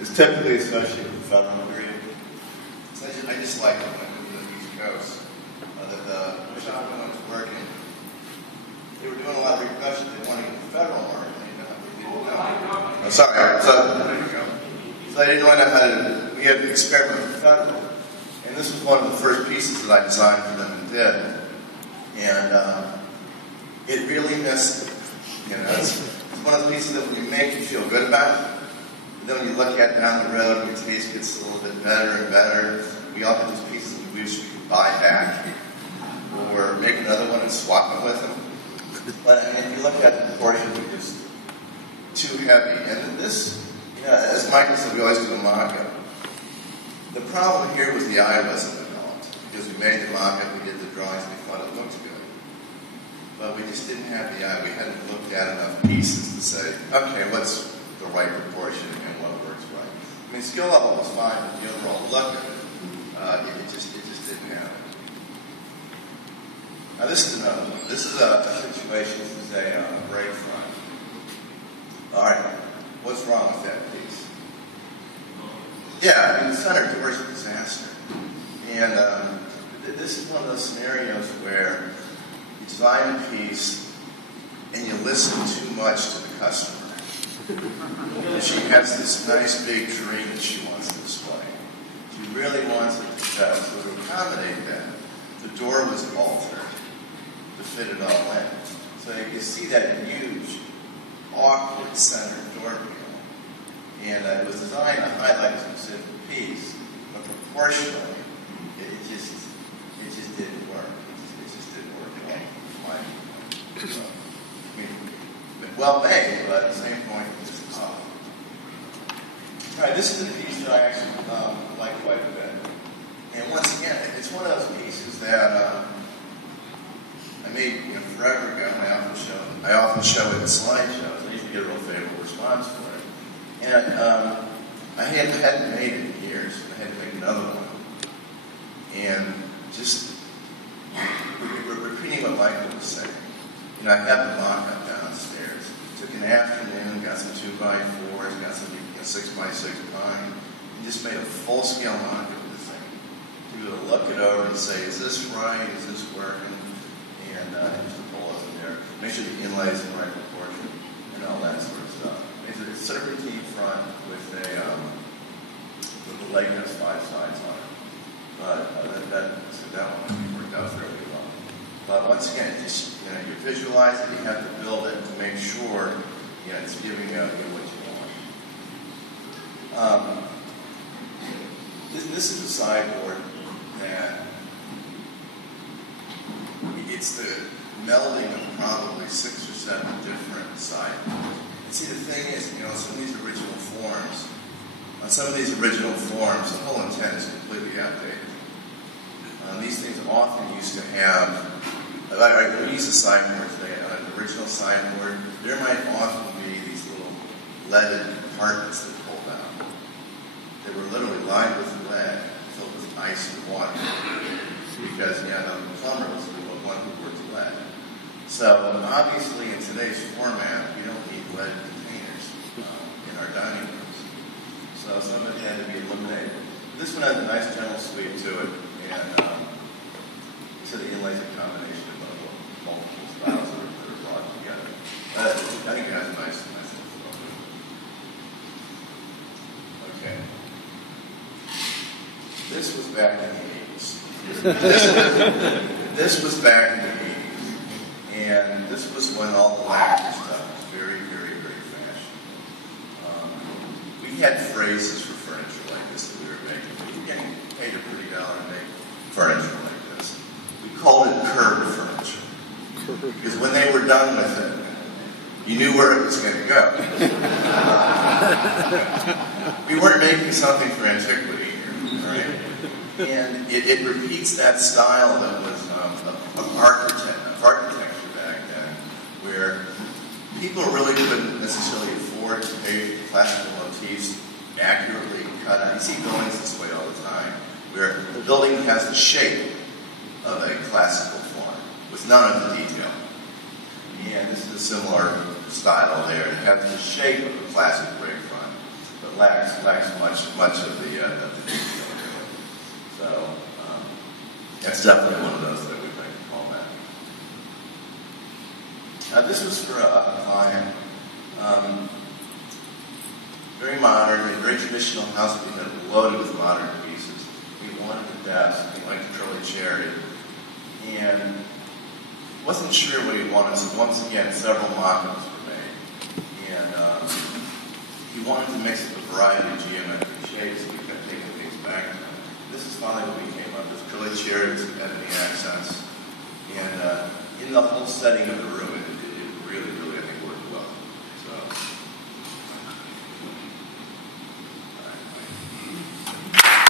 is typically associated with the federal period. So I just like it when I moved to the East Coast. That the shop when I was working, they were doing a lot of reproduction. They wanted to get the federal market. They didn't know. Oh, sorry. So there you go. So they didn't know how to. We had to experiment with the federal, and this was one of the first pieces that I designed for them and did. And it really missed. It's one of the pieces that when you make, you feel good about. But then when you look at it down the road, your taste gets a little bit better and better. We all have those pieces we wish we could buy back, or make another one and swap it with them. But I mean, if you look at the proportions, they're just too heavy. And then this, as Michael said, we always do a mock-up. The problem here was the eye wasn't developed, because we made the mock-up, we did the drawings, and we thought it looked good. But we just didn't have the eye. We hadn't looked at enough pieces to say, okay, what's the right proportion and what works right. I mean, skill level was fine, but the overall look of it, it just didn't happen. Now this is another one. This is a situation. This is a break front. All right, what's wrong with that piece? Yeah, I mean, the center door is a disaster. And this is one of those scenarios where you design a piece and you listen too much to the customer. And she has this nice big dream that she wants to display. She really wants it to show. So to accommodate that, the door was altered to fit it all in. So you see that huge, awkward center door panel. And it was designed to highlight a specific piece, but proportionally, it just didn't work. It just didn't work at all. So, I mean, well made, but at the same point, it's just tough. All right, this is a piece that I actually like quite a bit. And once again, it's one of those pieces that I made forever ago, and I often show it in slideshows. I usually get a real favorable response for it. And I hadn't made it in years. I had to make another one. And just repeating what Michael was saying. I had the mock-up downstairs. Took an afternoon, got some 2x4s, got some 6x6 pine, and just made a full-scale mock-up of the thing. To be able to look it over and say, is this right? Is this working? And just to pull up in there. Make sure the inlays in the right proportion and all that sort of stuff. It's a serpentine front with the leg has 5 sides on it. But that one worked out fairly well. But once again, just you visualize it, you have to build it to make sure it's giving you what you want. This is a sideboard that it's the melding of probably 6 or 7 different sideboards. And see, the thing is, some of these original forms, the whole intent is completely outdated. These things often used to have, I use a sideboard today, an original sideboard, there might often be these little leaded compartments that pulled out. They were literally lined with lead, filled with ice and water, because the plumber was the one who worked lead. So obviously in today's format, we don't need lead containers in our dining rooms. So some of it had to be eliminated. This one has a nice gentle sweep to it, and so the inlays are a combination of multiple styles that are brought together. I think it has a nice look. Okay. This was back in the 80s. This was back in the 80s. And this was when all the lacquer stuff was very, very, very fashionable. We had phrases for furniture like this that we were making. We were getting paid a pretty dollar to make furniture like this. We called it curved furniture. Because when they were done with it, you knew where it was going to go. We weren't making something for antiquity here, right? And it repeats that style that was of architecture back then, where people really couldn't necessarily afford to pay for classical motifs accurately cut out. You see buildings this way all the time, where the building has the shape of a classical form, with none of the detail. And this is a similar style there. It has the shape of a classic break front, but lacks much of the detail. So that's definitely one of those that we'd like to call that. This was for a client. Very modern, very traditional house, but loaded with modern pieces. He wanted a desk, he liked the trolley chair, and wasn't sure what he wanted, so once again, several mock-ups were made. And he wanted to mix up a variety of geometric shapes, so we kept taking things back to him. This is finally what we came up with. Trolley chair with some ebony accents. And in the whole setting of the room,